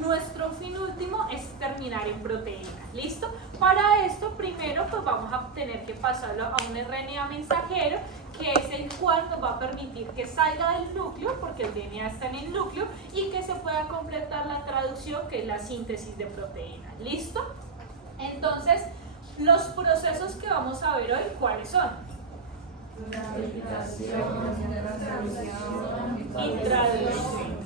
nuestro fin último es terminar en proteína. ¿Listo? Para esto, primero, pues vamos a tener que pasarlo a un RNA mensajero, que es el cual nos va a permitir que salga del núcleo, porque el DNA está en el núcleo, y que se pueda completar la traducción, que es la síntesis de proteína. ¿Listo? Entonces, los procesos que vamos a ver hoy, ¿cuáles son? Y traducción.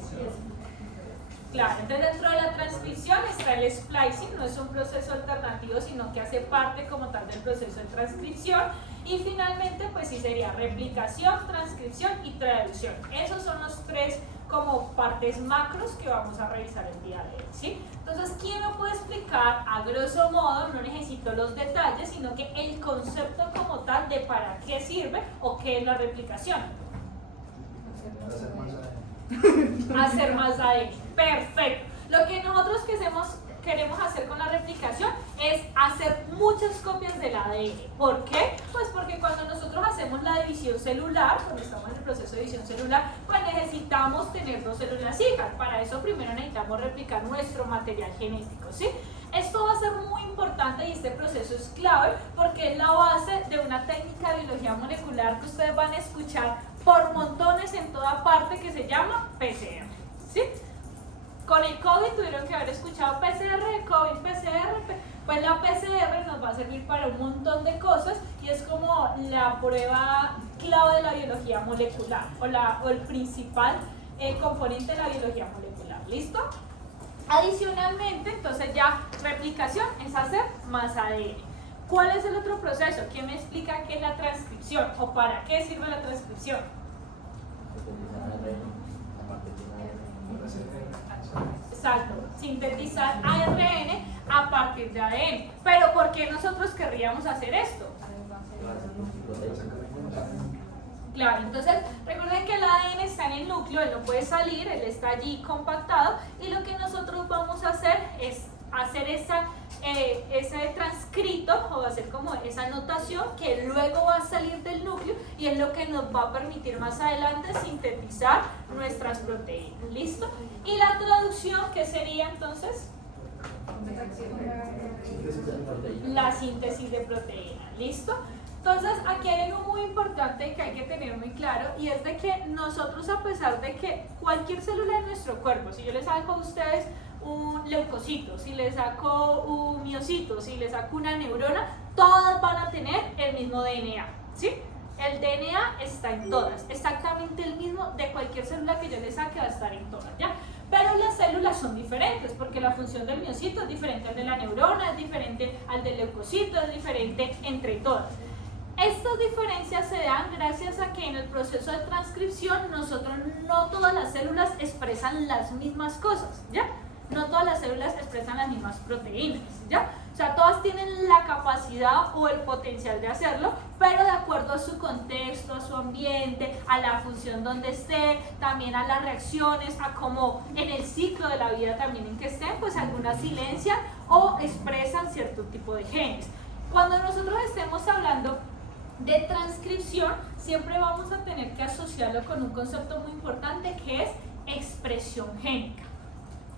Claro, entonces dentro de la transcripción está el splicing, no es un proceso alternativo, sino que hace parte como tal del proceso de transcripción. Y finalmente, pues sí sería replicación, transcripción y traducción. Esos son los tres como partes macros que vamos a revisar el día de hoy, ¿sí? Entonces, ¿quién me puede explicar a grosso modo? No necesito los detalles, sino que el concepto como tal de para qué sirve o qué es la replicación. Hacer más ADN. Perfecto. Lo que nosotros queremos hacer con la replicación es hacer muchas copias del ADN. ¿Por qué? Pues porque cuando nosotros hacemos la división celular, cuando estamos en el proceso de división celular, pues necesitamos tener dos células hijas. Para eso primero necesitamos replicar nuestro material genético, ¿sí? Esto va a ser muy importante y este proceso es clave porque es la base de una técnica de biología molecular que ustedes van a escuchar por montones en toda parte, que se llama PCR, ¿sí? Con el COVID tuvieron que haber escuchado PCR, COVID, PCR, pues la PCR nos va a servir para un montón de cosas y es como la prueba clave de la biología molecular o el principal componente de la biología molecular, ¿listo? Adicionalmente, entonces ya replicación es hacer más ADN. ¿Cuál es el otro proceso? ¿Quién me explica qué es la transcripción o para qué sirve la transcripción? Exacto, sintetizar ARN a partir de ADN. Pero ¿por qué nosotros querríamos hacer esto? Claro, entonces recuerden que el ADN está en el núcleo, él no puede salir, él está allí compactado y lo que nosotros vamos a hacer es hacer ese transcrito o hacer como esa anotación que luego va a salir del núcleo y es lo que nos va a permitir más adelante sintetizar nuestras proteínas. ¿Listo? Y la traducción, ¿qué sería entonces? La síntesis de proteína. ¿Listo? Entonces aquí hay algo muy importante que hay que tener muy claro y es de que nosotros, a pesar de que cualquier célula de nuestro cuerpo, si yo les saco a ustedes un leucocito, si les saco un miocito, si les saco una neurona, todas van a tener el mismo DNA, ¿sí? El DNA está en todas, exactamente el mismo de cualquier célula que yo les saque va a estar en todas, ¿ya? Pero las células son diferentes porque la función del miocito es diferente al de la neurona, es diferente al del leucocito, es diferente entre todas. Estas diferencias se dan gracias a que en el proceso de transcripción nosotros no todas las células expresan las mismas cosas, ¿ya? No todas las células expresan las mismas proteínas, ¿ya? O sea, todas tienen la capacidad o el potencial de hacerlo, pero de acuerdo a su contexto, a su ambiente, a la función donde esté, también a las reacciones, a cómo en el ciclo de la vida también en que estén, pues algunas silencian o expresan cierto tipo de genes. Cuando nosotros estemos hablando de transcripción, siempre vamos a tener que asociarlo con un concepto muy importante que es expresión génica,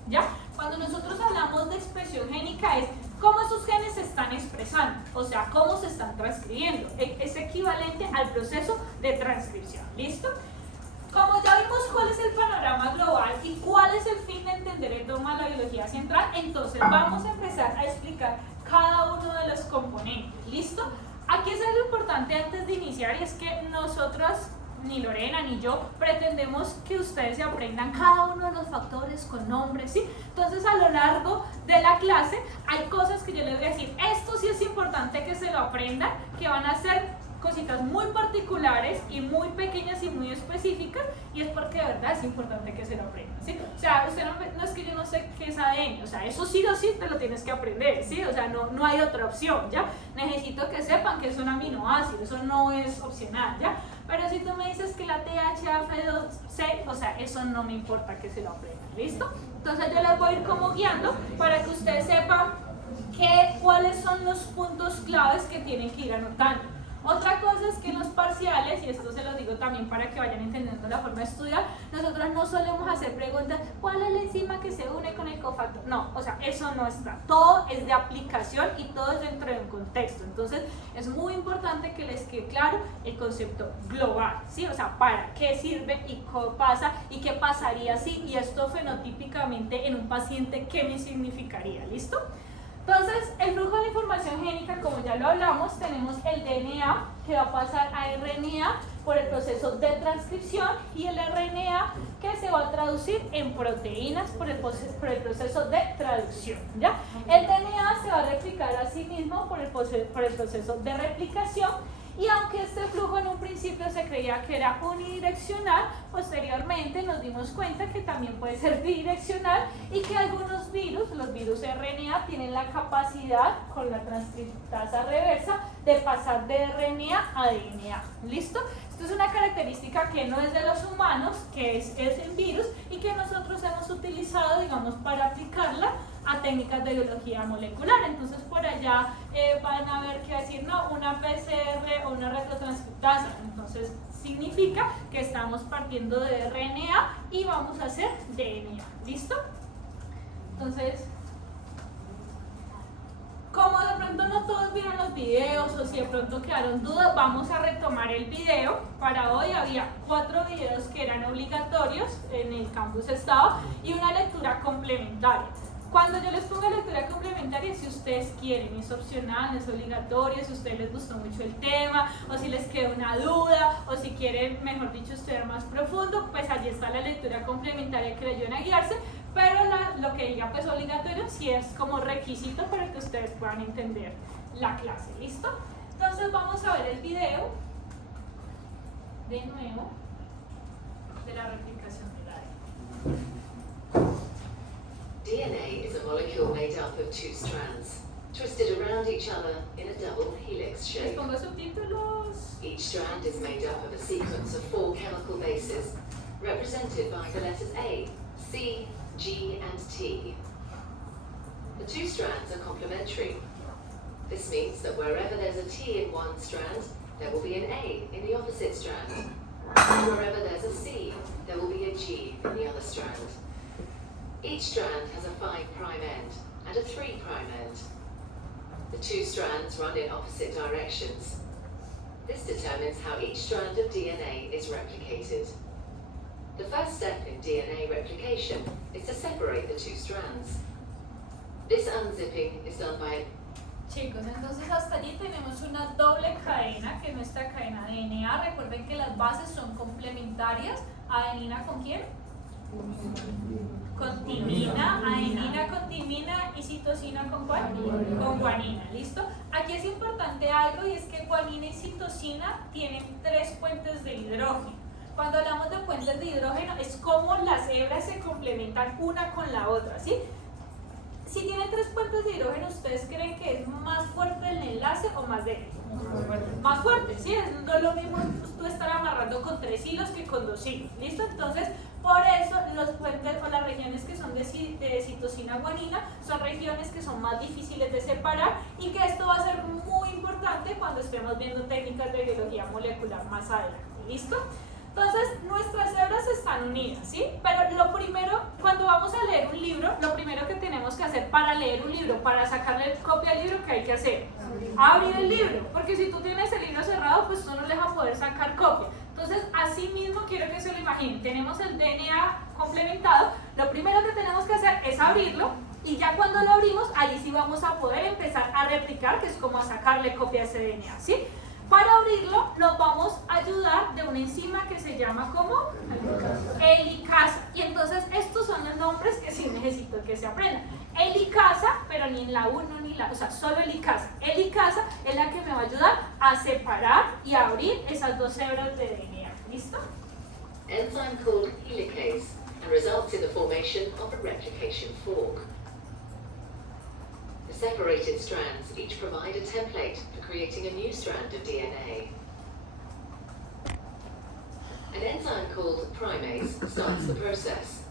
¿ya? Cuando nosotros hablamos de expresión génica es cómo esos genes se están expresando, o sea, cómo se están transcribiendo. Es equivalente al proceso de transcripción, ¿listo? Como ya vimos cuál es el panorama global y cuál es el fin de entender el dogma de la biología central, entonces vamos a empezar a explicar cada uno de los componentes, ¿listo? Aquí es algo importante antes de iniciar y es que nosotros, ni Lorena ni yo, pretendemos que ustedes se aprendan cada uno de los factores con nombres, ¿sí? Entonces a lo largo de la clase hay cosas que yo les voy a decir, esto sí es importante que se lo aprendan, que van a ser cositas muy particulares y muy pequeñas y muy específicas y es porque de verdad es importante que se lo aprendan, ¿sí? O sea, usted no es que yo no sé qué es ADN, o sea, eso sí o sí te lo tienes que aprender, ¿sí? O sea, no hay otra opción, ¿ya? Necesito que sepan que es un aminoácido, eso no es opcional, ¿ya? Pero si tú me dices que la THF2C, o sea, eso no me importa que se lo aprendan, ¿listo? Entonces yo les voy a ir como guiando para que ustedes sepan cuáles son los puntos claves que tienen que ir anotando. Otra cosa es que en los parciales, y esto se los digo también para que vayan entendiendo la forma de estudiar, nosotros no solemos hacer preguntas, ¿cuál es la enzima que se une con el el cofactor. No, o sea, eso no está. Todo es de aplicación y todo es dentro de un contexto. Entonces, es muy importante que les quede claro el concepto global, ¿sí? O sea, para qué sirve y cómo pasa y qué pasaría si, y esto fenotípicamente en un paciente, ¿qué me significaría? ¿Listo? Entonces, el flujo de información génica, como ya lo hablamos, tenemos el DNA que va a pasar a RNA por el proceso de transcripción y el RNA que se va a traducir en proteínas por el proceso de traducción, ¿ya? El DNA se va a replicar a sí mismo por el proceso de replicación. Y aunque este flujo en un principio se creía que era unidireccional, posteriormente nos dimos cuenta que también puede ser bidireccional y que algunos virus, los virus RNA, tienen la capacidad con la transcriptasa reversa de pasar de RNA a DNA. ¿Listo? Esto es una característica que no es de los humanos, que es en virus y que nosotros hemos utilizado, digamos, para aplicarla a técnicas de biología molecular. Entonces por allá van a ver que decir, no, una PCR o una retrotranscriptasa. Entonces significa que estamos partiendo de RNA y vamos a hacer DNA. ¿Listo? Entonces, como de pronto no todos vieron los videos o si de pronto quedaron dudas, vamos a retomar el video. Para hoy había 4 videos que eran obligatorios en el campus Estado y una lectura complementaria. Cuando yo les pongo lectura complementaria, si ustedes quieren, es opcional, no es obligatorio, si a ustedes les gustó mucho el tema, o si les queda una duda, o si quieren, mejor dicho, estudiar más profundo, pues allí está la lectura complementaria que le ayudan a guiarse, pero lo que diga pues obligatorio sí es como requisito para que ustedes puedan entender la clase, ¿listo? Entonces vamos a ver el video, de nuevo, de la replicación del ADN. DNA is a molecule made up of 2 strands, twisted around each other in a double helix Les shape. pongo subtítulos. Each strand is made up of a sequence of 4 chemical bases, represented by the letters A, C, G, and T. The 2 strands are complementary. This means that wherever there's a T in one strand, there will be an A in the opposite strand. And wherever there's a C, there will be a G in the other strand. Each strand has a 5' end and a 3' end. The 2 strands run in opposite directions. This determines how each strand of DNA is replicated. The first step in DNA replication is to separate the 2 strands. This unzipping is done by... Chicos, entonces hasta allí tenemos una doble cadena, que es nuestra cadena de DNA. Recuerden que las bases son complementarias. ¿Adenina con quién? Con timina, adenina con timina y citosina con ¿cuál? Con guanina, ¿listo? Aquí es importante algo y es que guanina y citosina tienen 3 puentes de hidrógeno. Cuando hablamos de puentes de hidrógeno es como las hebras se complementan una con la otra, ¿sí? Si tiene 3 puentes de hidrógeno, ¿ustedes creen que es más fuerte el enlace o más débil? Más fuerte, ¿sí? No es lo mismo tú estar amarrando con 3 hilos que con 2 hilos, ¿listo? Entonces, por eso los puentes o las regiones que son de citosina-guanina son regiones que son más difíciles de separar y que esto va a ser muy importante cuando estemos viendo técnicas de biología molecular más adelante, ¿listo? Entonces, nuestras hebras están unidas, ¿sí? Pero lo primero, cuando vamos a leer un libro, lo primero que tenemos que hacer para leer un libro, para sacarle copia al libro, ¿qué hay que hacer? Abrir el libro, porque si tú tienes el libro cerrado, pues tú no le vas a poder sacar copia. Entonces, así mismo quiero que se lo imaginen. Tenemos el DNA complementado, lo primero que tenemos que hacer es abrirlo, y ya cuando lo abrimos, ahí sí vamos a poder empezar a replicar, que es como a sacarle copia a ese DNA, ¿sí? Para abrirlo, nos vamos a ayudar de una enzima que se llama como helicasa. Y entonces estos son los nombres que sí necesito que se aprendan. Helicasa, pero ni en la 1 ni la, o sea, solo helicasa. Helicasa es la que me va a ayudar a separar y a abrir esas 2 hebras de DNA. ¿Listo? enzyme called helicase and results in the formation of a replication fork. The separated strands each provide a template for creating a new strand of DNA. An enzyme called primase starts the process.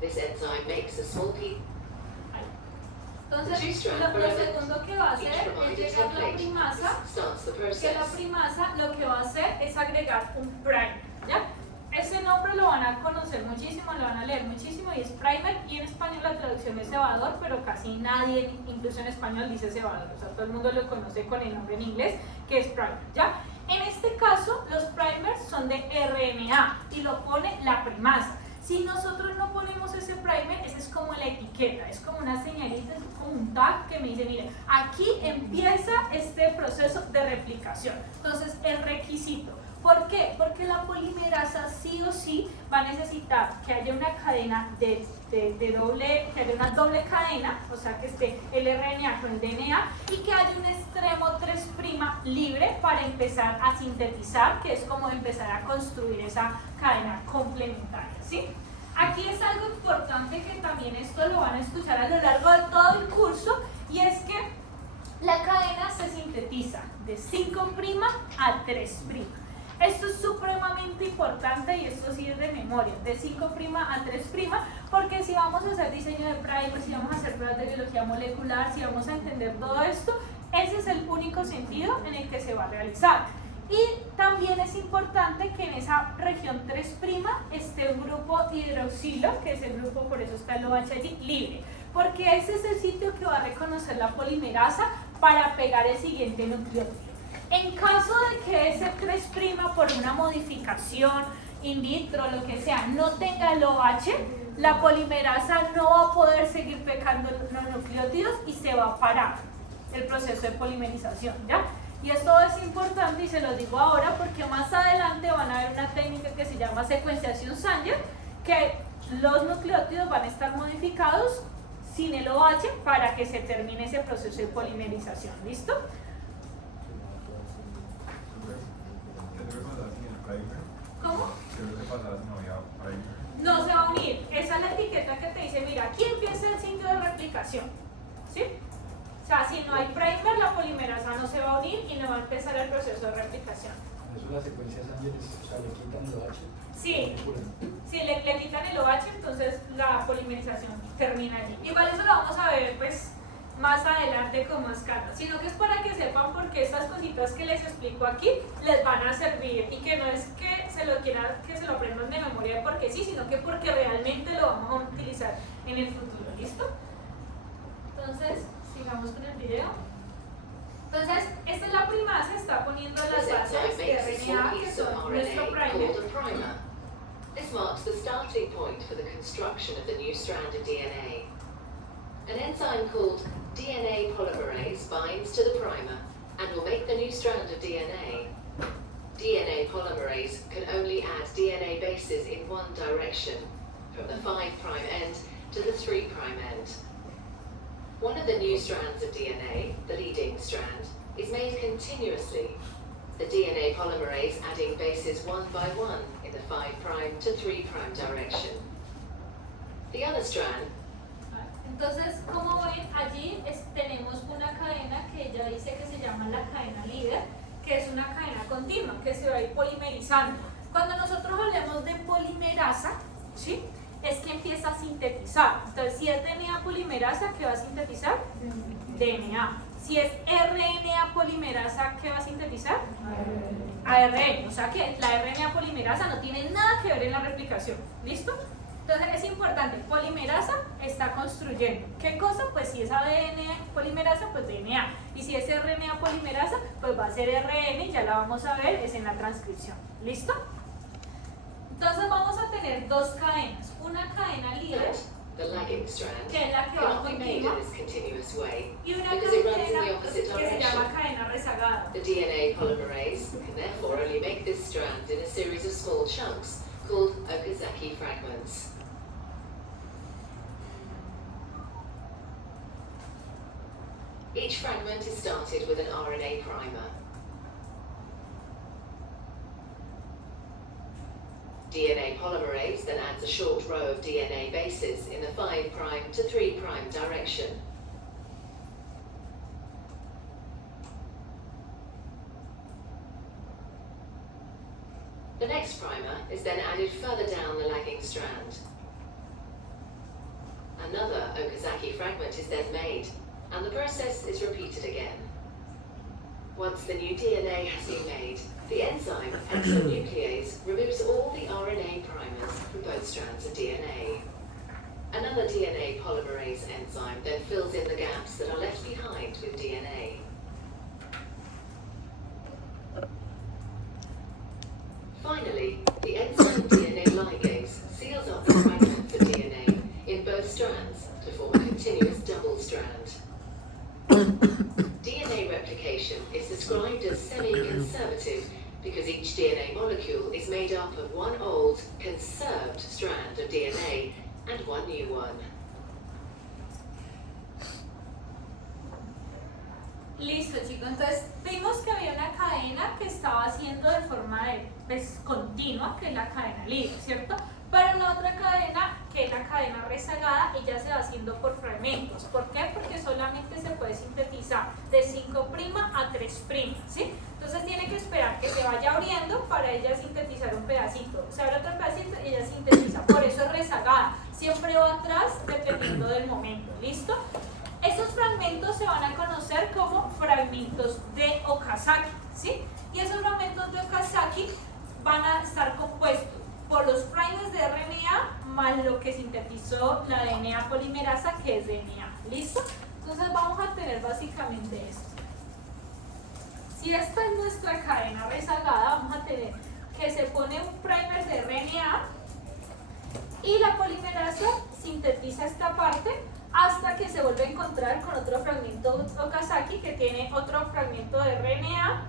This enzyme makes a small piece. Entonces, lo segundo que va a hacer es llegar la primasa, que la primasa lo que va a hacer es agregar un prime, ¿ya? Ese nombre lo van van a conocer muchísimo, lo van a leer muchísimo y es primer, y en español la traducción es cebador, pero casi nadie, incluso en español, dice cebador, o sea, todo el mundo lo conoce con el nombre en inglés, que es primer, ¿ya? En este caso, los primers son de RNA y lo pone la primasa. Si nosotros no ponemos ese primer, esa es como la etiqueta, es como una señalita, es como un tag que me dice, mire, aquí empieza este proceso de replicación. Entonces, el requisito. ¿Por qué? Porque la polimerasa sí o sí va a necesitar que haya una cadena que haya una doble cadena, o sea que esté el RNA con el DNA y que haya un extremo 3' libre para empezar a sintetizar, que es como empezar a construir esa cadena complementaria, ¿sí? Aquí es algo importante que también esto lo van a escuchar a lo largo de todo el curso y es que la cadena se sintetiza de 5' a 3'. Esto es supremamente importante y esto sí es de memoria, de 5' a 3', porque si vamos a hacer diseño de primer, si vamos a hacer pruebas de biología molecular, si vamos a entender todo esto, ese es el único sentido en el que se va a realizar. Y también es importante que en esa región 3' esté un grupo hidroxilo, que es el grupo, por eso está el OH allí, libre, porque ese es el sitio que va a reconocer la polimerasa para pegar el siguiente nucleótido. En caso de que ese 3' por una modificación in vitro, lo que sea, no tenga el OH, la polimerasa no va a poder seguir pegando los nucleótidos y se va a parar el proceso de polimerización, ¿ya? Y esto es importante y se lo digo ahora porque más adelante van a ver una técnica que se llama secuenciación Sanger, que los nucleótidos van a estar modificados sin el OH para que se termine ese proceso de polimerización, ¿listo? ¿Cómo? No se va a unir. Esa es la etiqueta que te dice, mira, aquí empieza el sitio de replicación, ¿sí? O sea, si no hay primer, la polimerasa no se va a unir y no va a empezar el proceso de replicación. Eso la secuencia Sanger, o sea, le quitan el OH. Sí, si le quitan el OH, entonces la polimerización termina allí. Igual eso lo vamos a ver, pues, más adelante con más calma, sino que es para que sepan porque estas cositas que les explico aquí les van a servir y que no es que se lo aprendan de memoria porque sí, sino que porque realmente lo vamos a utilizar en el futuro, ¿listo? Entonces, sigamos con el video. Entonces, esta es la primasa, está poniendo las This bases enzyme de makes a small RNA, que piece of son nuestro RNA primer. called a primer. This marks the starting point for the construction of the new strand of DNA. An enzyme called DNA polymerase binds to the primer and will make the new strand of DNA. DNA polymerase can only add DNA bases in one direction, from the 5' end to the 3' end. One of the new strands of DNA, the leading strand, is made continuously, the DNA polymerase adding bases one by one in the 5' to 3' direction. The other strand. Entonces, como ven, allí tenemos una cadena que ella dice que se llama la cadena líder, que es una cadena continua, que se va a ir polimerizando. Cuando nosotros hablemos de polimerasa, ¿sí? Es que empieza a sintetizar. Entonces, si es DNA polimerasa, ¿qué va a sintetizar? DNA. Si es RNA polimerasa, ¿qué va a sintetizar? ARN. O sea que la RNA polimerasa no tiene nada que ver en la replicación. ¿Listo? Entonces es importante, polimerasa está construyendo. ¿Qué cosa? Pues si es ADN polimerasa, pues DNA. Y si es RNA polimerasa, pues va a ser RN, ya la vamos a ver, es en la transcripción. ¿Listo? Entonces vamos a tener dos cadenas. Una cadena líder, The lagging strand que es la que va cannot be made continua, in this continuous way y una because it runs in the cadena opposite que se direction. llama cadena rezagada. The DNA polymerase can therefore only make this strand in a series of small chunks called Okazaki fragments. Each fragment is started with an RNA primer. DNA polymerase then adds a short row of DNA bases in the 5' to 3' direction. The next primer is then added further down the lagging strand. Another Okazaki fragment is then made, and the process is repeated again. Once the new DNA has been made, the enzyme exonuclease removes all the RNA primers strands of DNA. Another DNA polymerase enzyme then fills in the gaps that are left behind with DNA. Finally, the enzyme DNA ligase seals up the fragments of DNA in both strands to form a continuous double strand. DNA replication is described as semi-conservative because each DNA molecule is made up of one old, conserved strand of DNA and one new one. Listo, chicos. Entonces, vimos que había una cadena que estaba haciendo de forma continua, que es la cadena libre, ¿cierto? Pero la otra cadena, que es la cadena rezagada, ella se va haciendo por fragmentos. ¿Por qué? Porque solamente se puede sintetizar de 5' a 3', ¿sí? Entonces tiene que esperar que se vaya abriendo para ella sintetizar un pedacito. Se abre otro pedacito y ella sintetiza. Por eso es rezagada. Siempre va atrás dependiendo del momento. ¿Listo? Esos fragmentos se van a conocer como fragmentos de Okazaki, ¿sí? Y esos fragmentos de Okazaki van a estar compuestos por los primers de RNA más lo que sintetizó la DNA polimerasa, que es DNA. ¿Listo? Entonces vamos a tener básicamente esto. Si esta es nuestra cadena rezagada, vamos a tener que se pone un primer de RNA y la polimerasa sintetiza esta parte hasta que se vuelve a encontrar con otro fragmento Okazaki que tiene otro fragmento de RNA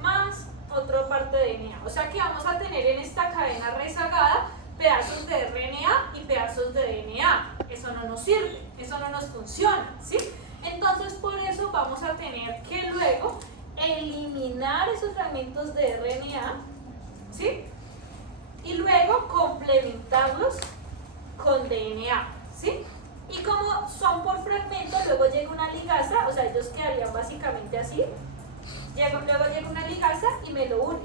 más otra parte de DNA. O sea que vamos a tener en esta cadena rezagada pedazos de RNA y pedazos de DNA. Eso no nos sirve, eso no nos funciona, ¿sí? Entonces por eso vamos a tener que luego eliminar esos fragmentos de RNA, ¿sí? Y luego complementarlos con DNA, ¿sí? Y como son por fragmentos, luego llega una ligasa, o sea, ellos quedarían básicamente así. Luego llega una ligasa y me lo une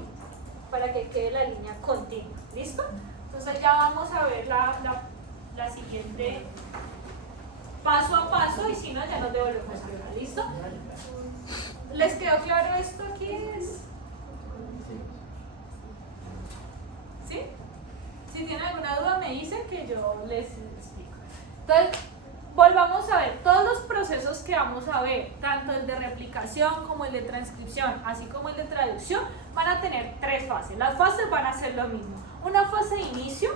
para que quede la línea continua. ¿Listo? Entonces ya vamos a ver la siguiente paso a paso y si no, ya nos devolvemos a hablar. ¿Listo? ¿Les quedó claro esto aquí? ¿Sí? Si tienen alguna duda me dicen que yo les explico. Entonces, volvamos a ver, todos los procesos que vamos a ver, tanto el de replicación como el de transcripción, así como el de traducción, van a tener 3 fases. Las fases van a ser lo mismo. Una fase de inicio,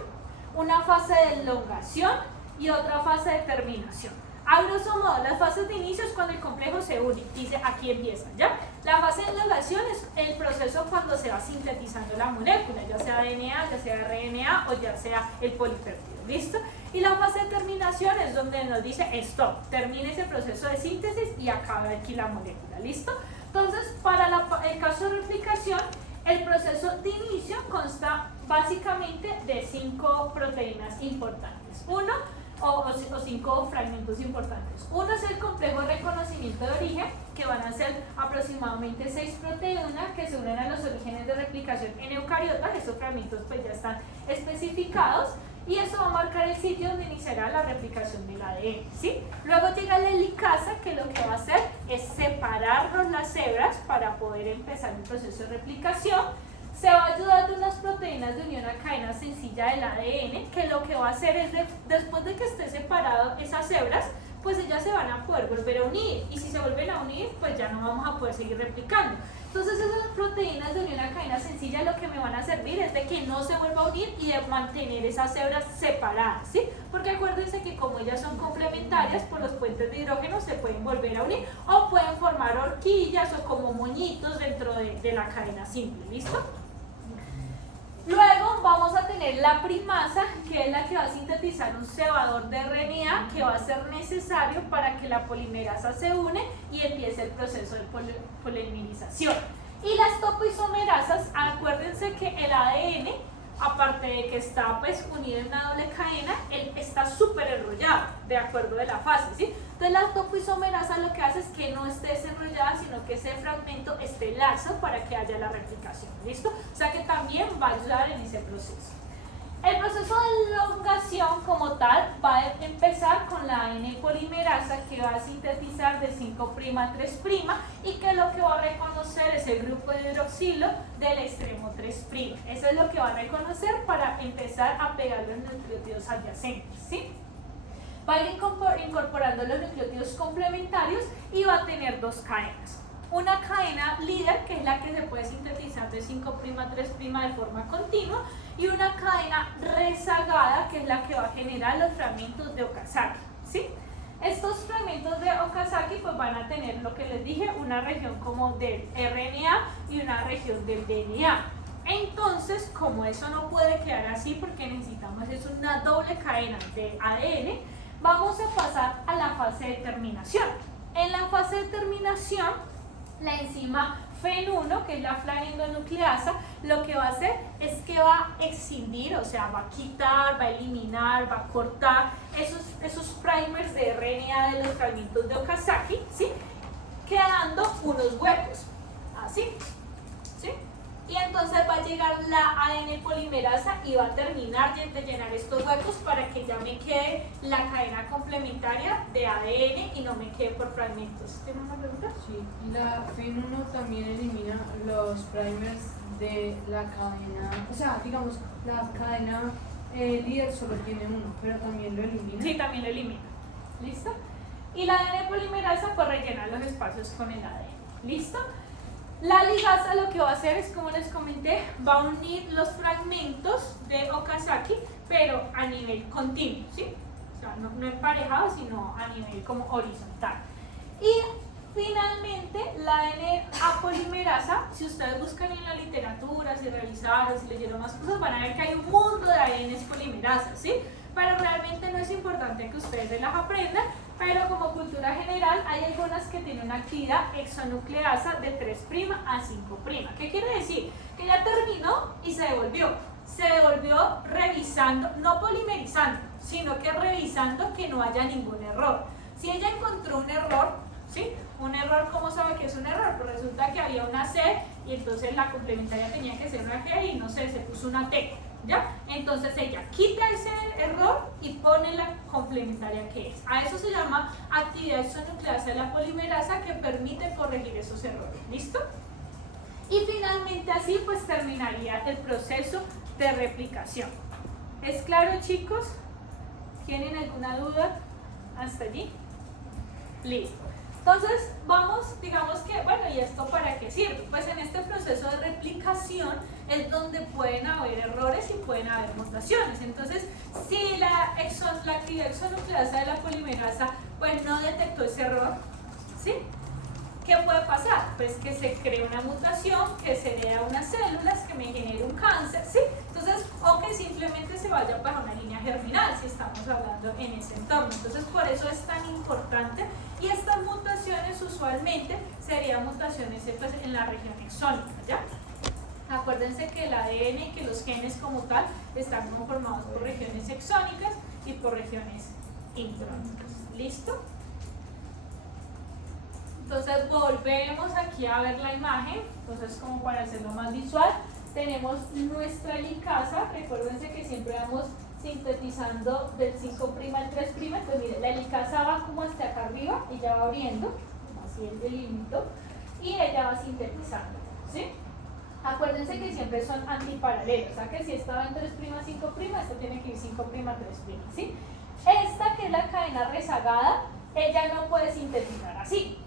una fase de elongación y otra fase de terminación. A grosso modo, las fases de inicio es cuando el complejo se une, dice aquí empieza, ¿ya? La fase de elongación es el proceso cuando se va sintetizando la molécula, ya sea DNA, ya sea RNA o ya sea el polipéptido, ¿listo? Y la fase de terminación es donde nos dice stop, termine ese proceso de síntesis y acaba aquí la molécula, ¿listo? Entonces, para el caso de replicación, el proceso de inicio consta básicamente de 5 proteínas importantes. O 5 fragmentos importantes. Uno es el complejo de reconocimiento de origen, que van a ser aproximadamente 6 proteínas que se unen a los orígenes de replicación en eucariotas. Estos fragmentos pues ya están especificados y eso va a marcar el sitio donde iniciará la replicación del ADN, ¿sí? Luego llega la helicasa, que lo que va a hacer es separarnos las hebras para poder empezar el proceso de replicación. Se va a ayudar de unas proteínas de unión a cadena sencilla del ADN, que lo que va a hacer es, después de que esté separado esas hebras, pues ellas se van a poder volver a unir, y si se vuelven a unir, pues ya no vamos a poder seguir replicando. Entonces esas proteínas de unión a cadena sencilla lo que me van a servir es de que no se vuelva a unir y de mantener esas hebras separadas, ¿sí? Porque acuérdense que como ellas son complementarias, por los puentes de hidrógeno se pueden volver a unir o pueden formar horquillas o como moñitos dentro de la cadena simple, ¿listo? Luego vamos a tener la primasa, que es la que va a sintetizar un cebador de RNA que va a ser necesario para que la polimerasa se une y empiece el proceso de polimerización. Y las topoisomerasas, acuérdense que el ADN, aparte de que está pues unido en una doble cadena, él está súper enrollado, de acuerdo de la fase, ¿sí? Entonces la topoisomerasa lo que hace es que no esté desenrollada, sino que ese fragmento esté laxo para que haya la replicación, ¿listo? O sea que también va a ayudar en ese proceso. El proceso de elongación como tal va a empezar con la ADN polimerasa que va a sintetizar de 5' a 3' y que lo que va a reconocer es el grupo de hidroxilo del extremo 3'. Eso es lo que va a reconocer para empezar a pegar los nucleótidos adyacentes, ¿sí? Va a ir incorporando los nucleótidos complementarios y va a tener dos cadenas. Una cadena líder, que es la que se puede sintetizar de 5' a 3' de forma continua, y una cadena rezagada, que es la que va a generar los fragmentos de Okazaki, ¿sí? Estos fragmentos de Okazaki pues van a tener lo que les dije, una región como del RNA y una región del DNA. Entonces, como eso no puede quedar así porque necesitamos es una doble cadena de ADN, vamos a pasar a la fase de terminación. En la fase de terminación, la enzima FEN1, que es la flanedonucleasa, lo que va a hacer es que va a escindir, o sea, va a quitar, va a eliminar, va a cortar esos primers de RNA de los fragmentos de Okazaki, ¿sí? Quedando unos huecos, así, ¿sí? Y entonces va a llegar la ADN polimerasa y va a terminar de llenar estos huecos para que ya me quede la cadena complementaria de ADN y no me quede por fragmentos. ¿Tiene una pregunta? Sí, la FEN1 también elimina los primers de la cadena, o sea, digamos, la cadena líder solo tiene uno, pero también lo elimina. Sí, también lo elimina. ¿Listo? Y la ADN polimerasa pues rellena los espacios con el ADN. ¿Listo? La ligasa lo que va a hacer es, como les comenté, va a unir los fragmentos de Okazaki, pero a nivel continuo, ¿sí? O sea, no emparejado, sino a nivel como horizontal. Y finalmente, la ADN apolimerasa, si ustedes buscan en la literatura, si revisaron, si leyeron más cosas, van a ver que hay un mundo de ADNs polimerasas, ¿sí? Pero realmente no es importante que ustedes se las aprendan, pero como cultura general hay algunas que tienen una actividad exonucleasa de 3' a 5'. ¿Qué quiere decir? Que ya terminó y se devolvió. Se devolvió revisando, no polimerizando, sino que revisando que no haya ningún error. Si ella encontró un error, ¿sí? Un error, ¿cómo sabe que es un error? Pues resulta que había una C y entonces la complementaria tenía que ser una G y no sé, se puso una T. ¿Ya? Entonces ella quita ese error y pone la complementaria que es. A eso se llama actividad exonucleasa de la polimerasa, que permite corregir esos errores. ¿Listo? Y finalmente así pues terminaría el proceso de replicación. ¿Es claro, chicos? ¿Tienen alguna duda hasta allí? Listo. Entonces vamos, digamos que, bueno, ¿y esto para qué sirve? Pues en este proceso de replicación es donde pueden haber errores y pueden haber mutaciones. Entonces, si la actividad exonucleasa de la polimerasa pues no detectó ese error, ¿sí? ¿Qué puede pasar? Pues que se cree una mutación, que se hereda unas células, que me genere un cáncer, ¿sí? Entonces, o que simplemente se vaya para una línea germinal, si estamos hablando en ese entorno. Entonces, por eso es tan importante. Y estas mutaciones usualmente serían mutaciones pues, en la región exónica, ¿ya? Acuérdense que el ADN y que los genes como tal están conformados por regiones exónicas y por regiones intrónicas. ¿Listo? Entonces volvemos aquí a ver la imagen. Entonces, como para hacerlo más visual, tenemos nuestra helicasa. Recuérdense que siempre vamos sintetizando del 5' al 3'. Entonces miren, la helicasa va como hasta acá arriba, ella va abriendo, así el delímito, y ella va sintetizando, ¿sí? Acuérdense que siempre son antiparalelos, o sea que si estaba en 3' a 5', esto tiene que ir 5' a 3', ¿sí? Esta, que es la cadena rezagada, ella no puede sintetizar así,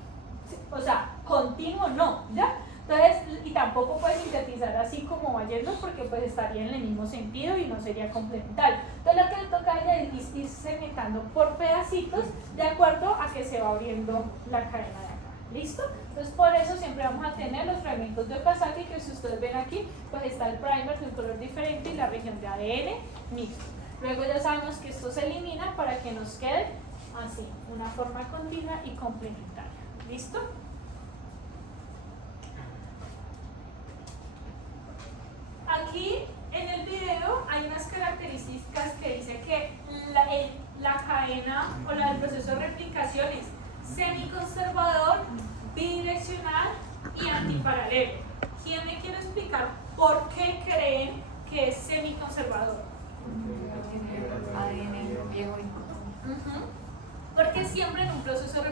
o sea, continuo no, ¿ya? Entonces, y tampoco puede sintetizar así como va yendo, porque pues estaría en el mismo sentido y no sería complementario. Entonces lo que le toca a ella es ir segmentando por pedacitos de acuerdo a que se va abriendo la cadena de acá. ¿Listo? Entonces por eso siempre vamos a tener los fragmentos de Okazaki, que si ustedes ven aquí, pues está el primer de un color diferente y la región de ADN mixto. Luego ya sabemos que esto se elimina para que nos quede así, una forma continua y complementaria. ¿Listo? Aquí en el video hay unas características que dice que la cadena o el proceso de replicación es semiconservador, bidireccional y antiparalelo. ¿Quién me quiere explicar por qué creen que es semiconservador? ADN viejo y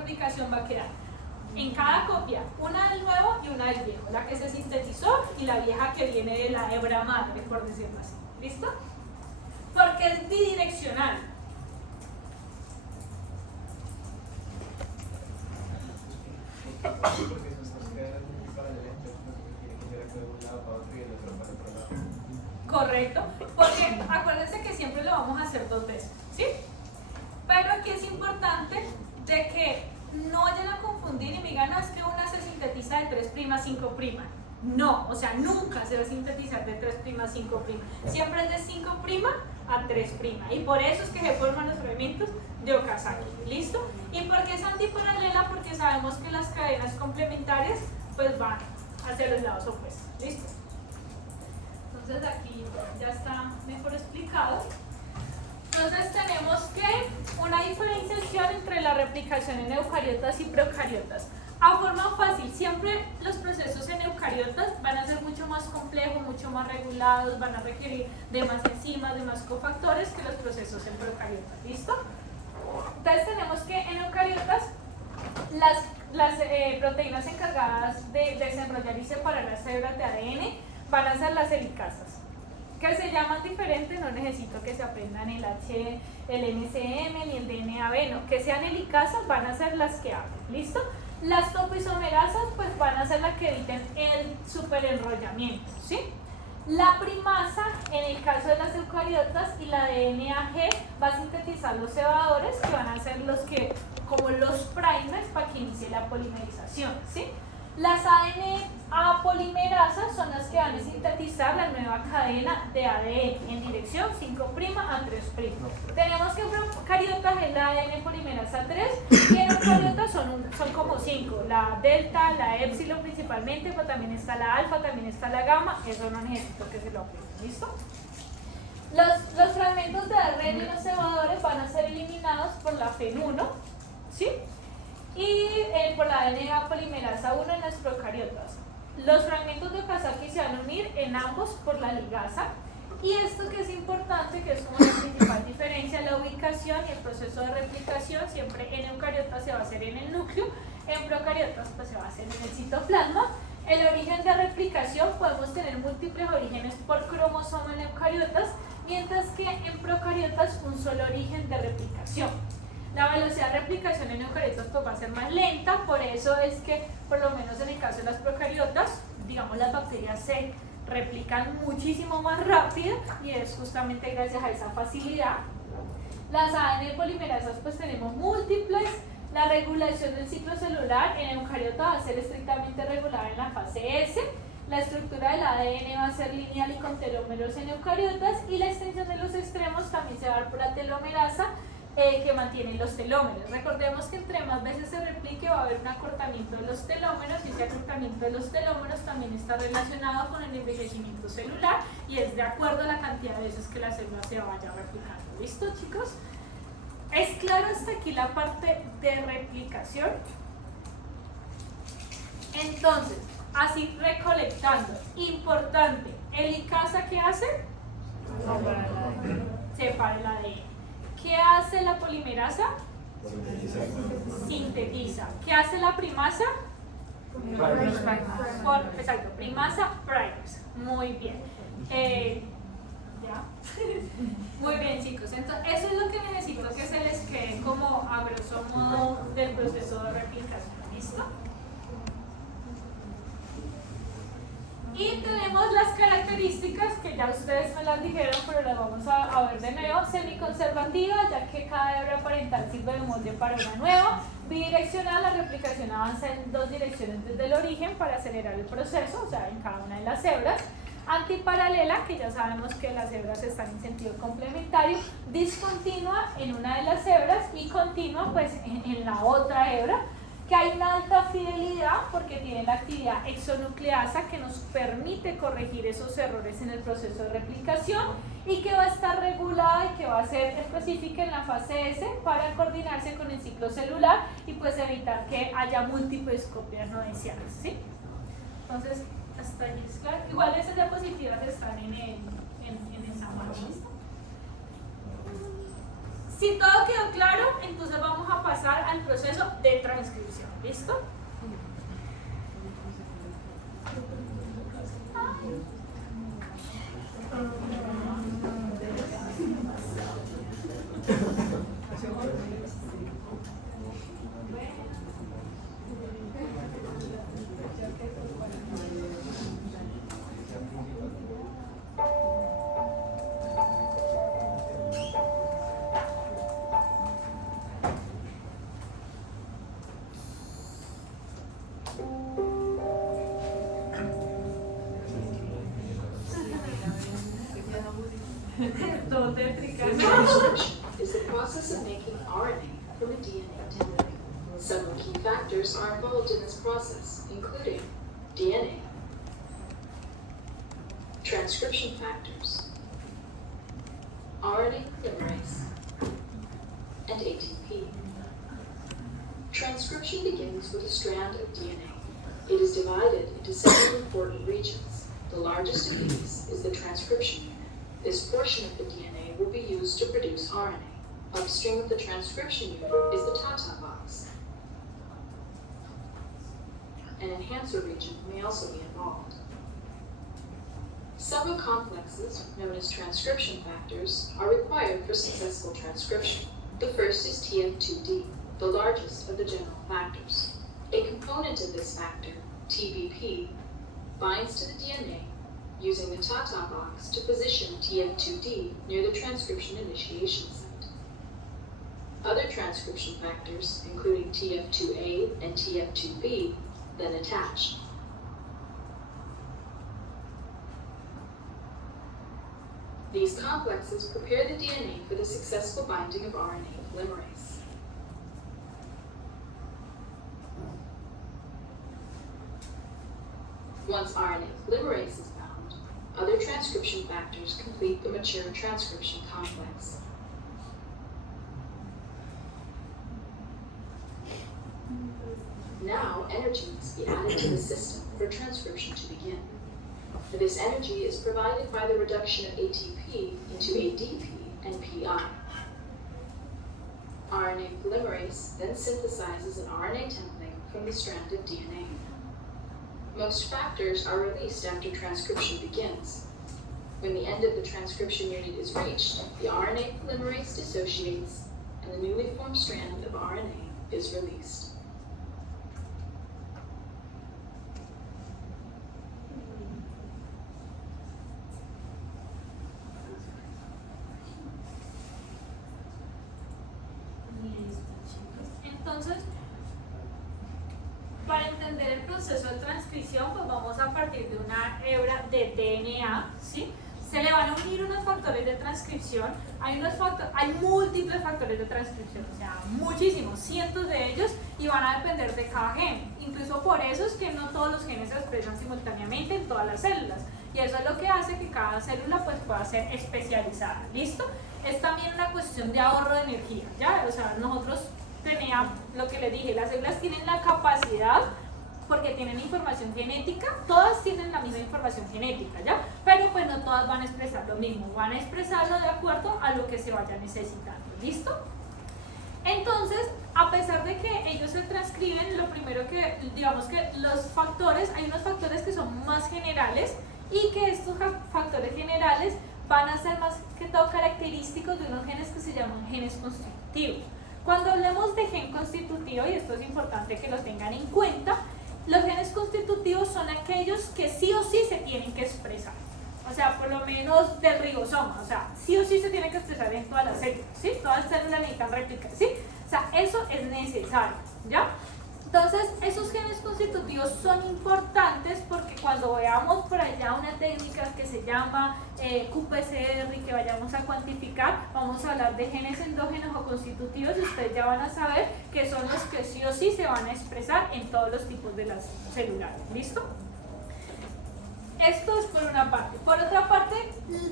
replicación va a quedar en cada copia una del nuevo y una del viejo, la que se sintetizó y la vieja que viene de la hebra madre, por decirlo así. ¿Listo? Porque es bidireccional. Porque si nos quedan muy paralelas, entonces tiene que ser de un lado para otro y el otro para otro lado. Correcto, porque acuérdense que siempre lo vamos a hacer dos veces, ¿sí? Pero aquí es importante de que no vayan a confundir y me digan, no, es que una se sintetiza de 3', 5'. No, o sea, nunca se va a sintetizar de 3', 5'. Siempre es de 5' a 3'. Y por eso es que se forman los fragmentos de Okazaki. ¿Listo? ¿Y por qué es antiparalela? Porque sabemos que las cadenas complementarias pues van hacia los lados opuestos. ¿Listo? Entonces aquí ya está mejor explicado. Entonces tenemos que una diferenciación entre la replicación en eucariotas y procariotas. A forma fácil, siempre los procesos en eucariotas van a ser mucho más complejos, mucho más regulados, van a requerir de más enzimas, de más cofactores que los procesos en procariotas. ¿Listo? Entonces tenemos que en eucariotas las proteínas encargadas de desenrollar y separar las hebras de ADN van a ser las helicasas, que se llaman diferente, no necesito que se aprendan el NCM ni el DNAB, no, que sean helicasas van a ser las que hablan, ¿listo? Las topoisomerasas pues van a ser las que eviten el superenrollamiento, ¿sí? La primasa, en el caso de las eucariotas, y la DNAG va a sintetizar los cebadores, que van a ser los que, como los primers para que inicie la polimerización, ¿sí? Las ADN polimerasas son las que van a sintetizar la nueva cadena de ADN en dirección 5' a 3'. Tenemos que en procariotas es la ADN polimerasa 3 y en eucariotas son como 5, la delta, la epsilon principalmente, pero también está la alfa, también está la gamma, eso no necesito que se lo aprendan, ¿listo? Los fragmentos de ARN y los cebadores van a ser eliminados por la FEN1, ¿sí? Y por la DNA polimerasa 1 en las procariotas. Los fragmentos de Okazaki se van a unir en ambos por la ligasa. Y esto que es importante, que es como la principal diferencia, la ubicación y el proceso de replicación, siempre en eucariotas se va a hacer en el núcleo, en procariotas pues se va a hacer en el citoplasma. El origen de replicación, podemos tener múltiples orígenes por cromosoma en eucariotas, mientras que en procariotas un solo origen de replicación. La velocidad de replicación en eucariotas pues va a ser más lenta, por eso es que, por lo menos en el caso de las procariotas, digamos las bacterias se replican muchísimo más rápido y es justamente gracias a esa facilidad. Las ADN polimerasas pues tenemos múltiples. La regulación del ciclo celular en eucariota va a ser estrictamente regulada en la fase S. La estructura del ADN va a ser lineal y con telómeros en eucariotas, y la extensión de los extremos también se va a dar por la telomerasa, que mantienen los telómeros. Recordemos que entre más veces se replique va a haber un acortamiento de los telómeros, y ese acortamiento de los telómeros también está relacionado con el envejecimiento celular y es de acuerdo a la cantidad de veces que la célula se vaya replicando. ¿Listo, chicos? ¿Es claro hasta aquí la parte de replicación? Entonces, así recolectando, importante, ¿helicasa qué hace? Separa el ADN. ¿Qué hace la polimerasa? Sintetiza. ¿Qué hace la primasa? Exacto, primasa primers. Muy bien. ¿Ya? Muy bien, chicos. Entonces, eso es lo que necesito que se les quede como a grosso modo del proceso de replicación. ¿Listo? Y tenemos las características que ya ustedes me las dijeron, pero las vamos a ver de nuevo. Semiconservativa, ya que cada hebra parental sirve de molde para una nueva. Bidireccional, la replicación avanza en dos direcciones desde el origen para acelerar el proceso, o sea, en cada una de las hebras. Antiparalela, que ya sabemos que las hebras están en sentido complementario. Discontinua en una de las hebras y continua pues en la otra hebra. Que hay una alta fidelidad porque tiene la actividad exonucleasa que nos permite corregir esos errores en el proceso de replicación, y que va a estar regulada y que va a ser específica en la fase S para coordinarse con el ciclo celular y pues evitar que haya múltiples copias no deseadas, ¿sí? Entonces, hasta ahí es claro. Igual esas diapositivas están en esa marcha. Si todo quedó claro, entonces vamos a pasar pasar al proceso de transcripción. ¿Listo? Todo tétrica. Transcription is the process of making RNA from a DNA template. Several key factors are involved in this process, including DNA, transcription factors, RNA polymerase, and ATP. Transcription begins with a strand of DNA. It is divided into several important regions. The largest of these is the transcription unit. This portion of the DNA will be used to produce RNA. Upstream of the transcription unit is the TATA box. An enhancer region may also be involved. Several complexes, known as transcription factors, are required for successful transcription. The first is TF2D, the largest of the general factors. A component of this factor, TBP, binds to the DNA using the TATA box to position TF2D near the transcription initiation site. Other transcription factors, including TF2A and TF2B, then attach. These complexes prepare the DNA for the successful binding of RNA polymerase. Once RNA polymerase is bound, other transcription factors complete the mature transcription complex. Now, energy must be added to the system for transcription to begin. This energy is provided by the reduction of ATP into ADP and PI. RNA polymerase then synthesizes an RNA template from the strand of DNA. Most factors are released after transcription begins. When the end of the transcription unit is reached, the RNA polymerase dissociates and the newly formed strand of RNA is released. Entonces, para entender el proceso de transcripción, pues vamos a partir de una hebra de DNA, ¿sí? Se le van a unir unos factores de transcripción. Hay múltiples factores de transcripción, o sea, muchísimos, cientos de ellos, y van a depender de cada gen. Incluso por eso es que no todos los genes se expresan simultáneamente en todas las células. Y eso es lo que hace que cada célula pues pueda ser especializada. ¿Listo? Es también una cuestión de ahorro de energía, ¿ya? O sea, nosotros teníamos, lo que les dije, las células tienen la capacidad, porque tienen información genética, todas tienen la misma información genética, ¿ya? Pero pues no todas van a expresar lo mismo, van a expresarlo de acuerdo a lo que se vaya necesitando, ¿listo? Entonces, a pesar de que ellos se transcriben, lo primero que, digamos que los factores, hay unos factores que son más generales y que estos factores generales van a ser más que todo característicos de unos genes que se llaman genes constitutivos. Cuando hablemos de gen constitutivo, y esto es importante que lo tengan en cuenta, los genes constitutivos son aquellos que sí o sí se tienen que expresar. O sea, por lo menos del ribosoma, o sea, sí o sí se tiene que expresar en todas las células, ¿sí? Todas las células necesitan replicar, ¿sí? O sea, eso es necesario, ¿ya? Entonces, esos genes constitutivos son importantes porque cuando veamos por allá una técnica que se llama qPCR y que vayamos a cuantificar, vamos a hablar de genes endógenos o constitutivos y ustedes ya van a saber que son los que sí o sí se van a expresar en todos los tipos de las celulares. ¿Listo? Esto es por una parte. Por otra parte,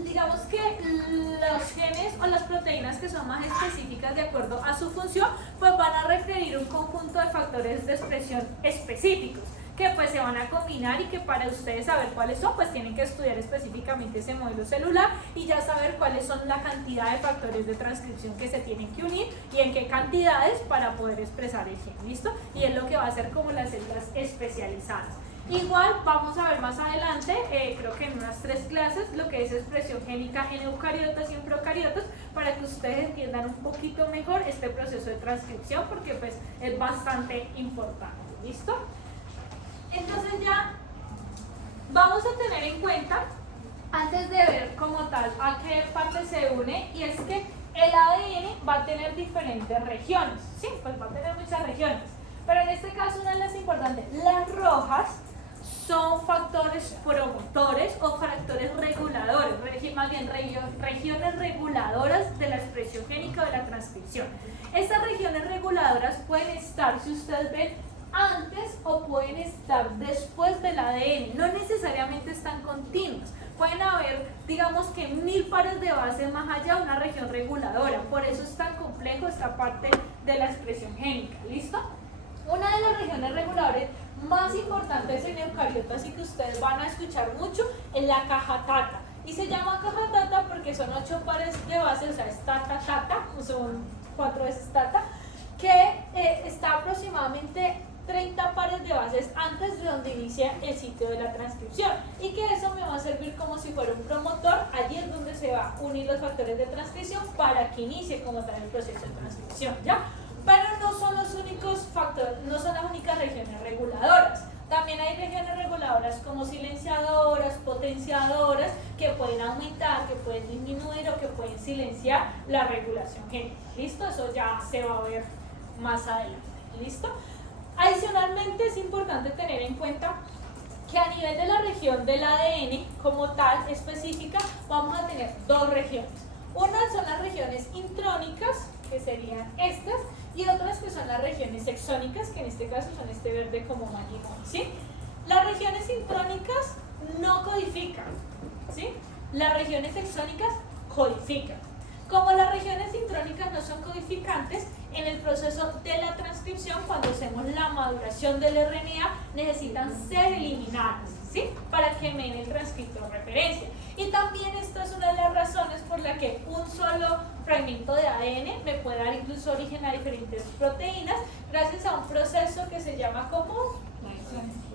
digamos que los genes o las proteínas que son más específicas de acuerdo a su función, pues van a requerir un conjunto de factores de expresión específicos. que pues se van a combinar y que para ustedes saber cuáles son, pues tienen que estudiar específicamente ese modelo celular y ya saber cuáles son la cantidad de factores de transcripción que se tienen que unir y en qué cantidades para poder expresar el gen, ¿listo? Y es lo que va a hacer como las células especializadas. Igual vamos a ver más adelante, creo que en unas 3 clases, lo que es expresión génica en eucariotas y en procariotas, para que ustedes entiendan un poquito mejor este proceso de transcripción, porque pues es bastante importante, ¿listo? Entonces ya vamos a tener en cuenta, antes de ver como tal a qué parte se une, y es que el ADN va a tener diferentes regiones, sí, pues va a tener muchas regiones, pero en este caso una de las importantes, las rojas, son factores promotores o factores reguladores, más bien regiones reguladoras de la expresión génica o de la transcripción. Estas regiones reguladoras pueden estar, si ustedes ven, antes o pueden estar después del ADN, no necesariamente están continuas. Pueden haber, digamos que 1000 pares de bases más allá de una región reguladora, por eso es tan complejo esta parte de la expresión génica, ¿listo? Una de las regiones reguladoras más importantes en eucariotas y que ustedes van a escuchar mucho es la caja tata. Y se llama caja tata porque son 8 pares de bases, o sea, es tata, son 4 veces tata, que está aproximadamente 30 pares de bases antes de donde inicia el sitio de la transcripción y que eso me va a servir como si fuera un promotor, allí es donde se va a unir los factores de transcripción para que inicie como tal el proceso de transcripción, ¿ya? Pero no son los únicos factores, no son las únicas regiones reguladoras. También hay regiones reguladoras como silenciadoras, potenciadoras, que pueden aumentar, que pueden disminuir o que pueden silenciar la regulación génica. ¿Listo? Eso ya se va a ver más adelante. ¿Listo? Adicionalmente es importante tener en cuenta que a nivel de la región del ADN como tal específica vamos a tener 2 regiones. Una son las regiones intrónicas, que serían estas, y otras que son las regiones exónicas, que en este caso son este verde como más limón, ¿sí? Las regiones intrónicas no codifican, ¿sí? Las regiones exónicas codifican. Como las regiones intrónicas no son codificantes, en el proceso de la transcripción, cuando hacemos la maduración del RNA, necesitan ser eliminadas, ¿sí? Para que me den el transcriptor referencia. Y también esta es una de las razones por la que un solo fragmento de ADN me puede dar incluso origen a diferentes proteínas gracias a un proceso que se llama como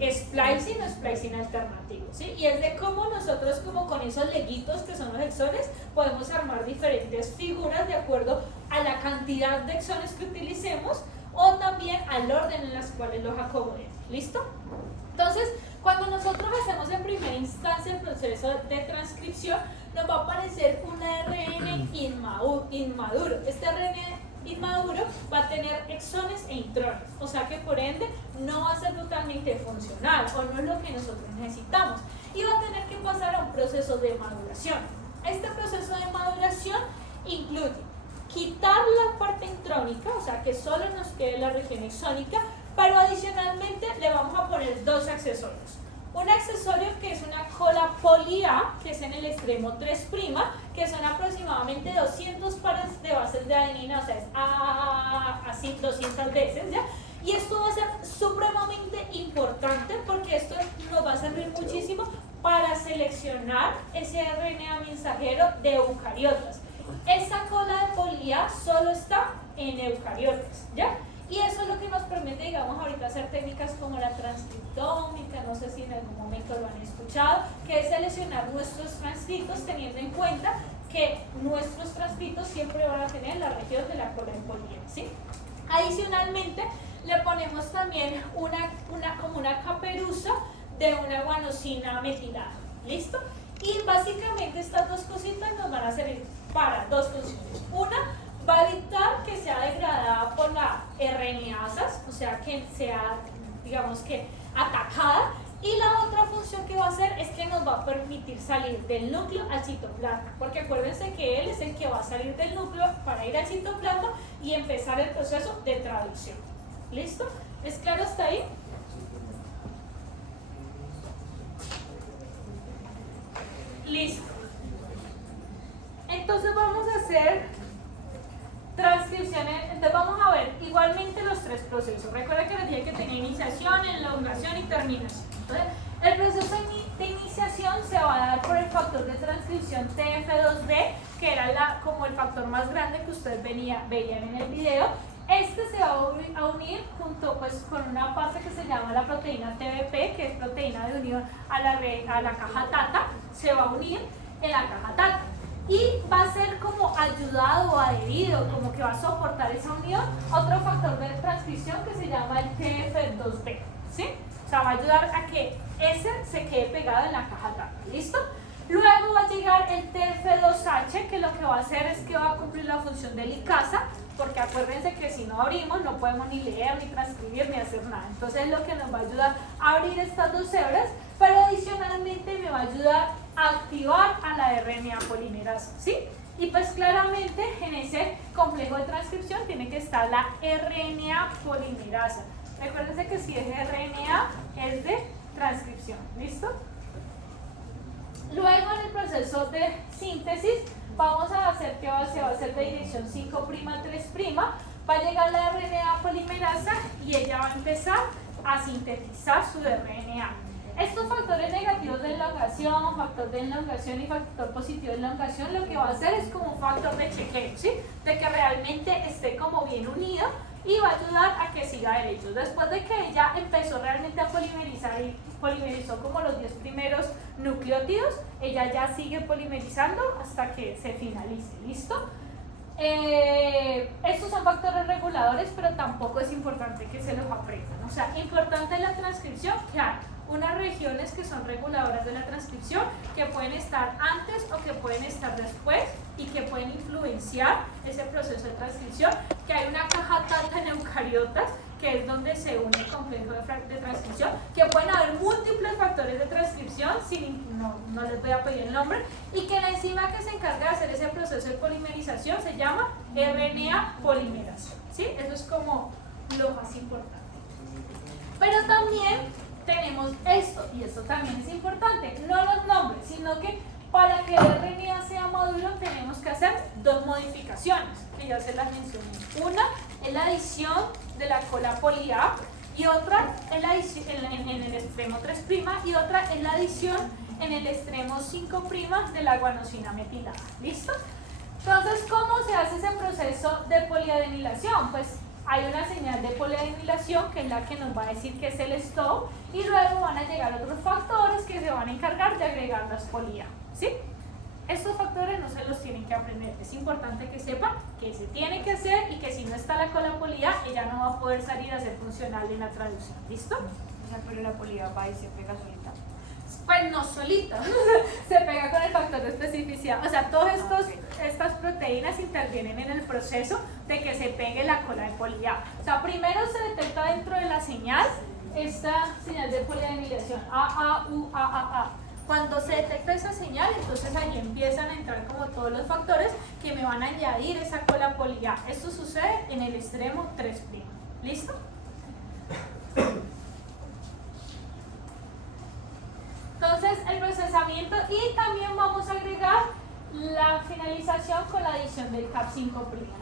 splicing o splicing alternativo, ¿sí? Y es de cómo nosotros como con esos leguitos que son los exones podemos armar diferentes figuras de acuerdo a la cantidad de exones que utilicemos o también al orden en las cuales los acomodemos. ¿Listo? Entonces, cuando nosotros hacemos en primera instancia el proceso de transcripción, nos va a aparecer un ARN inmaduro. Este ARN inmaduro va a tener exones e intrones, o sea que por ende no va a ser totalmente funcional o no es lo que nosotros necesitamos y va a tener que pasar a un proceso de maduración. Este proceso de maduración incluye quitar la parte intrónica, o sea que solo nos quede la región exónica, pero adicionalmente le vamos a poner 2 accesorios. Un accesorio que es una cola poli A, que es en el extremo 3', que son aproximadamente 200 pares de bases de adenina, o sea, es así 200 veces, ¿ya? Y esto va a ser supremamente importante porque esto nos va a servir muchísimo para seleccionar ese RNA mensajero de eucariotas. Esta cola de poli A solo está en eucariotas, ¿ya? Y eso es lo que nos permite, digamos, ahorita hacer técnicas como la transcriptómica, no sé si en algún momento lo han escuchado, que es seleccionar nuestros transcritos teniendo en cuenta que nuestros transcritos siempre van a tener la región de la cola de poli A, ¿sí? Adicionalmente, le ponemos también como una caperuza de una guanosina metilada, ¿listo? Y básicamente estas 2 cositas nos van a servir para 2 funciones. Una, va a evitar que sea degradada por la RNasas, o sea que sea, digamos que, atacada. Y la otra función que va a hacer es que nos va a permitir salir del núcleo al citoplasma, porque acuérdense que él es el que va a salir del núcleo para ir al citoplasma y empezar el proceso de traducción. ¿Listo? ¿Es claro hasta ahí? Listo. Entonces vamos a hacer transcripción, entonces vamos a ver igualmente los tres procesos. Recuerda que les dije que tenía iniciación, elongación y terminación. Entonces, el proceso de iniciación se va a dar por el factor de transcripción TF2B, que era como el factor más grande que ustedes veían en el video. Este se va a unir junto pues, con una parte que se llama la proteína TBP, que es proteína de unión a la caja TATA, se va a unir en la caja TATA. Y va a ser como ayudado o adherido, como que va a soportar esa unión, otro factor de transcripción que se llama el TF2B, ¿sí? O sea, va a ayudar a que ese se quede pegado en la caja TATA, ¿listo? Luego va a llegar el TF2H, que lo que va a hacer es que va a cumplir la función de licasa, porque acuérdense que si no abrimos no podemos ni leer, ni transcribir, ni hacer nada. Entonces es lo que nos va a ayudar a abrir estas dos hebras, pero adicionalmente me va a ayudar a activar a la RNA polimerasa, ¿sí? Y pues claramente en ese complejo de transcripción tiene que estar la RNA polimerasa. Recuérdense que si es RNA es de transcripción, ¿listo? Luego en el proceso de síntesis vamos a hacer que se va a hacer de dirección 5'3', va a llegar la RNA polimerasa y ella va a empezar a sintetizar su RNA. Estos factores negativos de elongación, factor de elongación y factor positivo de elongación, lo que va a hacer es como un factor de chequeo, ¿sí? De que realmente esté como bien unido y va a ayudar a que siga derecho. Después de que ella empezó realmente a polimerizar y polimerizó como los 10 primeros nucleótidos, ella ya sigue polimerizando hasta que se finalice, ¿listo? Estos son factores reguladores, pero tampoco es importante que se los aprendan. O sea, importante en la transcripción que hay unas regiones que son reguladoras de la transcripción, que pueden estar antes o que pueden estar después y que pueden influenciar ese proceso de transcripción, que hay una caja TATA en eucariotas, que es donde se une el complejo de transcripción, que pueden haber múltiples factores de transcripción, no les voy a pedir el nombre, y que la enzima que se encarga de hacer ese proceso de polimerización se llama RNA polimerasa, ¿sí? Eso es como lo más importante. Pero también tenemos esto, y esto también es importante, no los nombres, sino que para que el RNA sea maduro tenemos que hacer dos modificaciones, que ya se las mencioné. Una es la adición de la cola poli A, y otra es la adición en el extremo 3' y otra es la adición en el extremo 5' de la guanosina metilada. ¿Listo? Entonces, ¿cómo se hace ese proceso de poliadenilación? Pues hay una señal de poliadenilación que es la que nos va a decir que es el stop, y luego van a llegar otros factores que se van a encargar de agregar las poli A, ¿sí? Estos factores no se los tienen que aprender, es importante que sepan que se tiene que hacer y que si no está la cola poli A, ella no va a poder salir a ser funcional en la traducción, ¿listo? O sea, pero la polía va y se pega solita. Pues no solita, se pega con el factor de especificidad. O sea, todas estas proteínas intervienen en el proceso de que se pegue la cola de poli A. O sea, primero se detecta dentro de la señal esta señal de poliadenilación, A, U, A. Cuando se detecta esa señal, entonces allí empiezan a entrar como todos los factores que me van a añadir esa cola poli A. Esto sucede en el extremo 3'. ¿Listo? Entonces el procesamiento, y también vamos a agregar la finalización con la adición del CAP5'.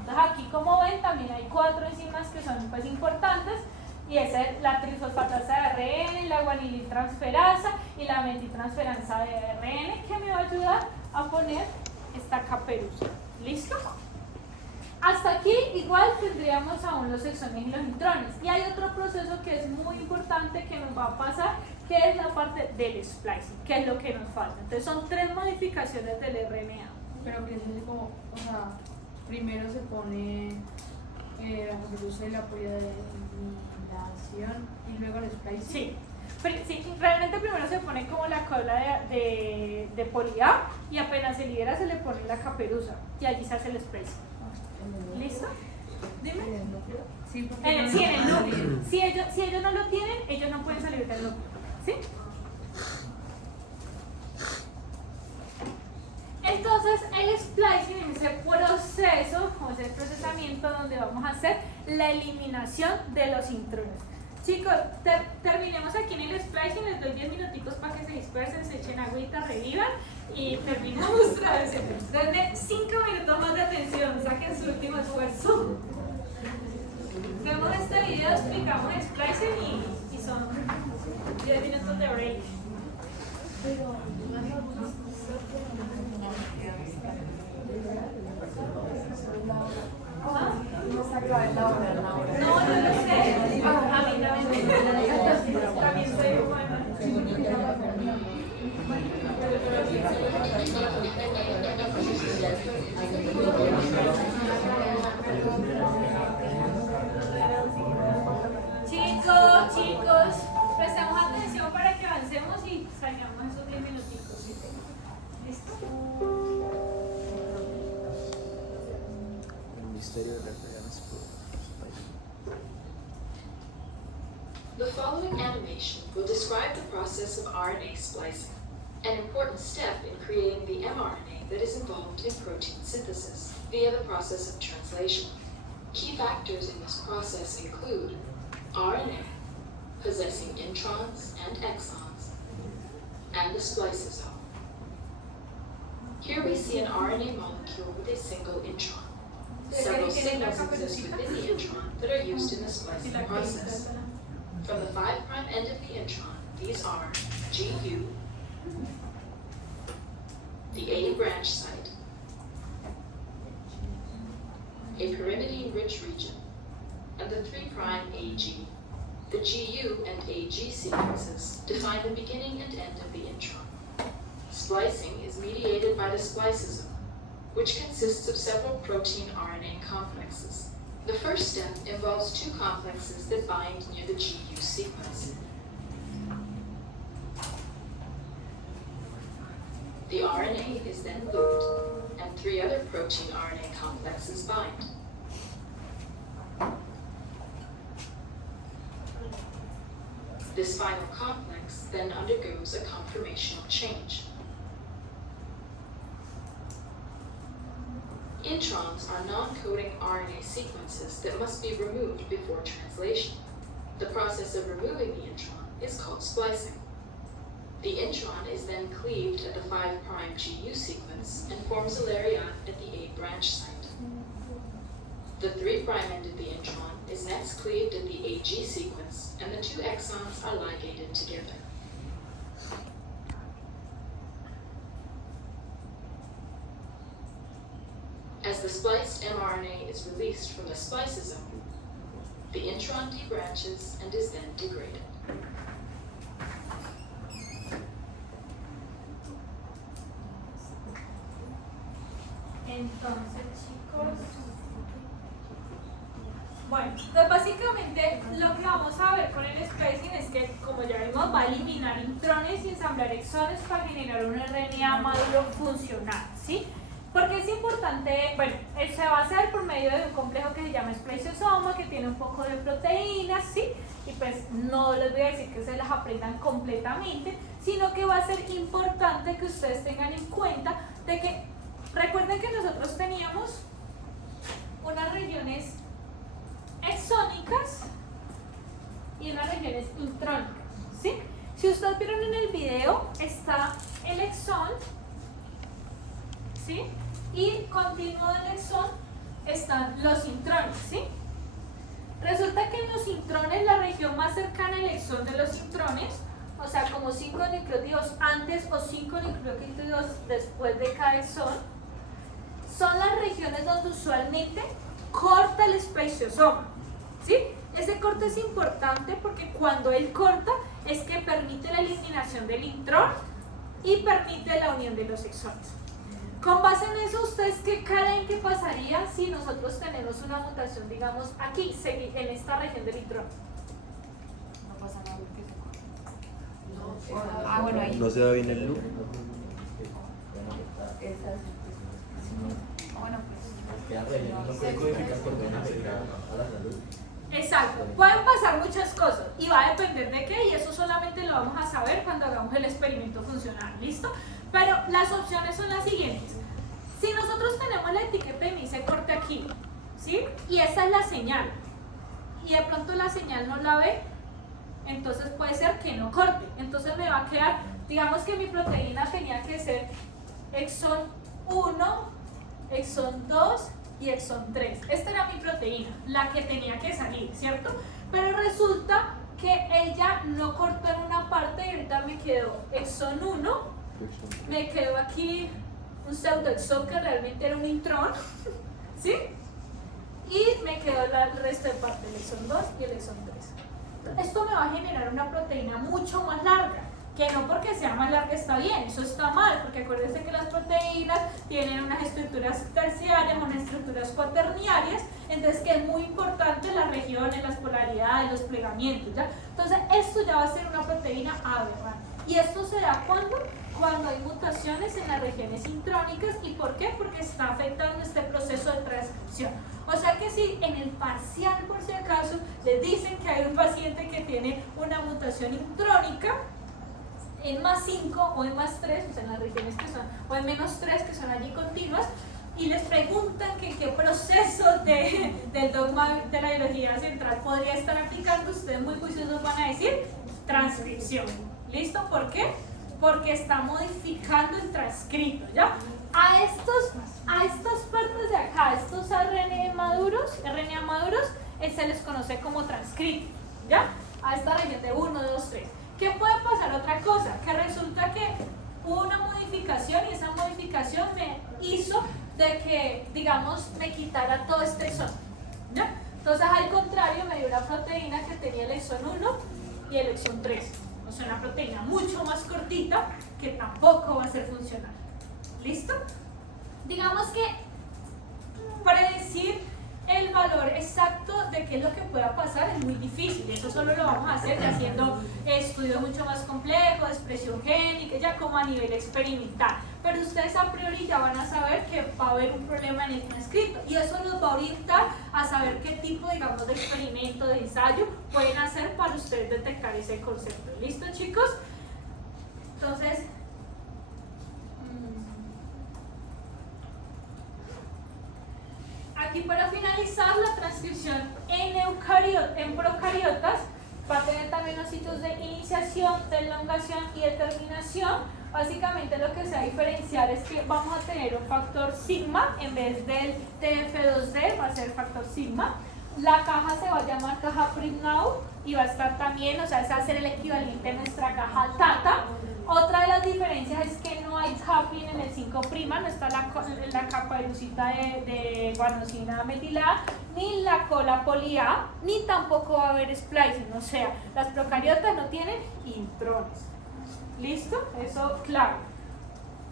Entonces aquí, como ven, también hay 4 enzimas que son pues importantes, y esa es la trifosfatasa de ARN, la guaniltransferasa y la metitransferasa de ARN, que me va a ayudar a poner esta caperuza. ¿Listo? Hasta aquí igual tendríamos aún los exones y los intrones, y hay otro proceso que es muy importante que nos va a pasar, que es la parte del splicing, que es lo que nos falta. Entonces son 3 modificaciones del RNA. Pero que es como, o sea, primero se pone la caperuza y la poliadenilación y luego el splicing. Sí. Sí, realmente primero se pone como la cola de poli A, y apenas se libera se le pone la caperuza y allí se hace el splicing. ¿Listo? Dime. Sí, porque Sí, en el núcleo. Si ellos no lo tienen, ellos no pueden salir del núcleo. ¿Sí? Entonces el splicing es ese proceso, o ese procesamiento donde vamos a hacer la eliminación de los intrones. Chicos, terminemos aquí en el splicing, les doy 10 minutitos para que se dispersen, se echen agüita, revivan y terminamos otra vez. Denme 5 minutos más de atención, saquen su último esfuerzo. No, no lo sé. A mí también soy humana. Chicos, prestemos atención para que avancemos y salgamos esos 10 minuticos. ¿Listo? El misterio de las veganas por The following animation will describe the process of RNA splicing, an important step in creating the mRNA that is involved in protein synthesis via the process of translation. Key factors in this process include RNA, possessing introns and exons, and the spliceosome. Here we see an RNA molecule with a single intron. Several signals exist within the intron that are used in the splicing process. From the 5' end of the intron, these are GU, the A branch site, a pyrimidine-rich region, and the 3' AG. The GU and AG sequences define the beginning and end of the intron. Splicing is mediated by the spliceosome, which consists of several protein RNA complexes. The first step involves two complexes that bind near the GU sequence. The RNA is then looped, and 3 other protein RNA complexes bind. This final complex then undergoes a conformational change. Introns are non-coding RNA sequences that must be removed before translation. The process of removing the intron is called splicing. The intron is then cleaved at the 5' GU sequence and forms a lariat at the A branch site. The 3' end of the intron is next cleaved at the AG sequence, and the 2 exons are ligated together. As the spliced mRNA is released from the spliceosome, the intron debranches and is then degraded. Entonces, chicos, bueno, pues básicamente lo que vamos a ver con el splicing es que, como ya vimos, va a eliminar intrones y ensamblar exones para generar un RNA maduro funcional, ¿sí? Porque es importante, bueno, se va a hacer por medio de un complejo que se llama spliceosoma, que tiene un poco de proteínas, ¿sí? Y pues no les voy a decir que se las aprendan completamente, sino que va a ser importante que ustedes tengan en cuenta de que, recuerden que nosotros teníamos unas regiones exónicas y unas regiones intrónicas, ¿sí? Si ustedes vieron en el video, está el exón, ¿sí? Y continuo del exón están los intrones, ¿sí? Resulta que en los intrones, la región más cercana al exón de los intrones, o sea, como 5 nucleótidos antes o 5 nucleótidos después de cada exón, son las regiones donde usualmente corta el spliceosoma, ¿sí? Ese corte es importante porque cuando él corta es que permite la eliminación del intrón y permite la unión de los exones. Con base en eso, ¿ustedes qué creen que pasaría si nosotros tenemos una mutación, digamos, aquí, en esta región del intrón? No pasa nada porque se corta. Bueno, ahí. ¿No se da bien el loop? Bueno, Exacto, pueden pasar muchas cosas y va a depender de qué, y eso solamente lo vamos a saber cuando hagamos el experimento funcional, ¿listo? Pero las opciones son las siguientes. Si nosotros tenemos la etiqueta y me dice corte aquí, ¿sí? Y esa es la señal, y de pronto la señal no la ve, entonces puede ser que no corte. Entonces me va a quedar, digamos que mi proteína tenía que ser exón 1, exón 2 y exón 3. Esta era mi proteína, la que tenía que salir, ¿cierto? Pero resulta que ella no cortó en una parte y ahorita me quedó exon 1, me quedó aquí un pseudoexon que realmente era un intrón, ¿sí? Y me quedó el resto de parte, el exon 2 y el exon 3. Esto me va a generar una proteína mucho más larga, que no porque sea más larga está bien, eso está mal, porque acuérdense que las proteínas tienen unas estructuras terciarias, unas estructuras cuaternarias, entonces que es muy importante las regiones, las polaridades, los plegamientos, ¿ya? Entonces esto ya va a ser una proteína aberrante. ¿Y esto se da cuando? Cuando hay mutaciones en las regiones intrónicas. ¿Y por qué? Porque está afectando este proceso de transcripción. O sea que si en el parcial, por si acaso, le dicen que hay un paciente que tiene una mutación intrónica, en más 5 o en más 3, o sea, en las regiones que son, o en menos 3 que son allí continuas, y les preguntan que qué proceso del dogma de la biología central podría estar aplicando, ustedes muy juiciosos van a decir transcripción. ¿Listo? ¿Por qué? Porque está modificando el transcrito, ¿ya? A estas partes de acá, estos RNA maduros, se les conoce como transcrito, ¿ya? A esta región de 1, 2, 3. ¿Qué puede pasar? Otra cosa, que resulta que hubo una modificación y esa modificación me hizo de que, digamos, me quitara todo este exón, ¿ya? Entonces, al contrario, me dio una proteína que tenía el exón 1 y el exón 3. O sea, una proteína mucho más cortita que tampoco va a ser funcional. ¿Listo? Digamos que predecir el valor exacto de qué es lo que pueda pasar es muy difícil. Eso solo lo vamos a hacer ya haciendo estudios mucho más complejos, de expresión génica, ya como a nivel experimental. Pero ustedes a priori ya van a saber que va a haber un problema en el transcrito y eso los va a orientar a saber qué tipo, digamos, de experimento, de ensayo pueden hacer para ustedes detectar ese concepto. ¿Listo, chicos? Entonces, aquí para finalizar, la transcripción en procariotas va a tener también los sitios de iniciación, de elongación y de terminación. Básicamente lo que se va a diferenciar es que vamos a tener un factor sigma en vez del TF2D, va a ser factor sigma. La caja se va a llamar caja PrimNow y va a estar también, o sea, ese va a ser el equivalente a nuestra caja Tata. Otra de las diferencias es que no hay capping en el 5', no está la capa de lucita de guanosina metilada, ni la cola poli A, ni tampoco va a haber splicing, o sea, las procariotas no tienen intrones. ¿Listo? Eso claro.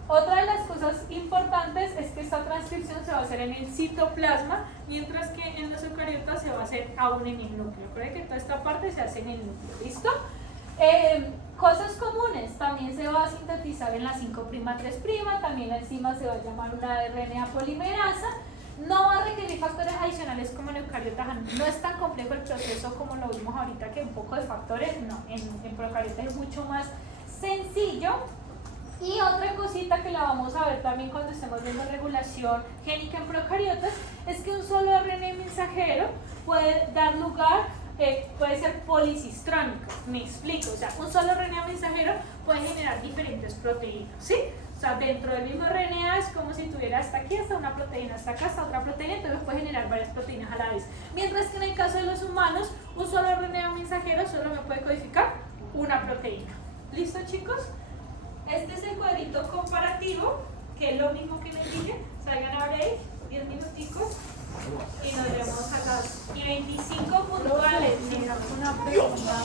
Otra de las cosas importantes es que esta transcripción se va a hacer en el citoplasma, mientras que en los eucariotas se va a hacer aún en el núcleo. Recuerden que toda esta parte se hace en el núcleo. ¿Listo? Cosas comunes, también se va a sintetizar en la 5'3', también la enzima se va a llamar una RNA polimerasa. No va a requerir factores adicionales como en eucariotas, no es tan complejo el proceso como lo vimos ahorita, que un poco de factores, no, en procariotas es mucho más sencillo. Y otra cosita que la vamos a ver también cuando estemos viendo regulación génica en procariotas es que un solo RNA mensajero puede dar lugar, puede ser policistrónico. Me explico, o sea, un solo RNA mensajero puede generar diferentes proteínas, ¿sí? O sea, dentro del mismo RNA es como si tuviera hasta aquí, hasta una proteína, hasta acá, hasta otra proteína, entonces puede generar varias proteínas a la vez. Mientras que en el caso de los humanos, un solo RNA mensajero solo me puede codificar una proteína. ¿Listo, chicos? Este es el cuadrito comparativo, que es lo mismo que les dije. Salgan a break, 10 minuticos, y nos vemos a las 25 puntuales. Una pregunta.